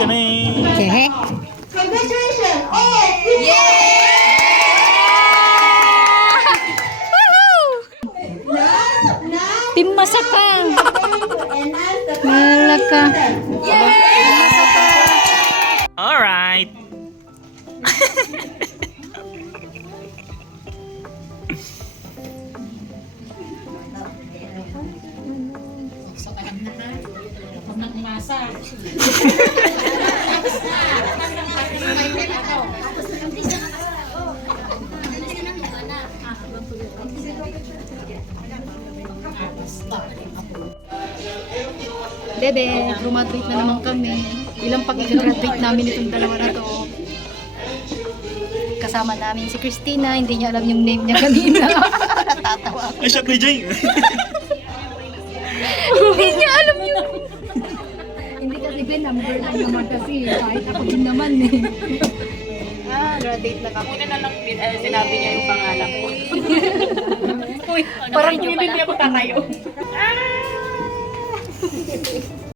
kami. Okay. Congratulations! Oh, now Team Masaka. going to enhance the Malaka. Alright. Bebe, graduate na naman kami. Ilang pag-graduate namin itong dalawa na to. Kasama namin si Christina, hindi niya alam yung name niya kanina. Natatawa ako. Ay, siya kay Jay. Hindi niya alam yung... Hindi kasi Ben, number lang naman kasi. Kahit ako din naman eh. Graduate na kami. Una na lang sinabi niya yung pangalan ko. Parang Hindi ako tatayo.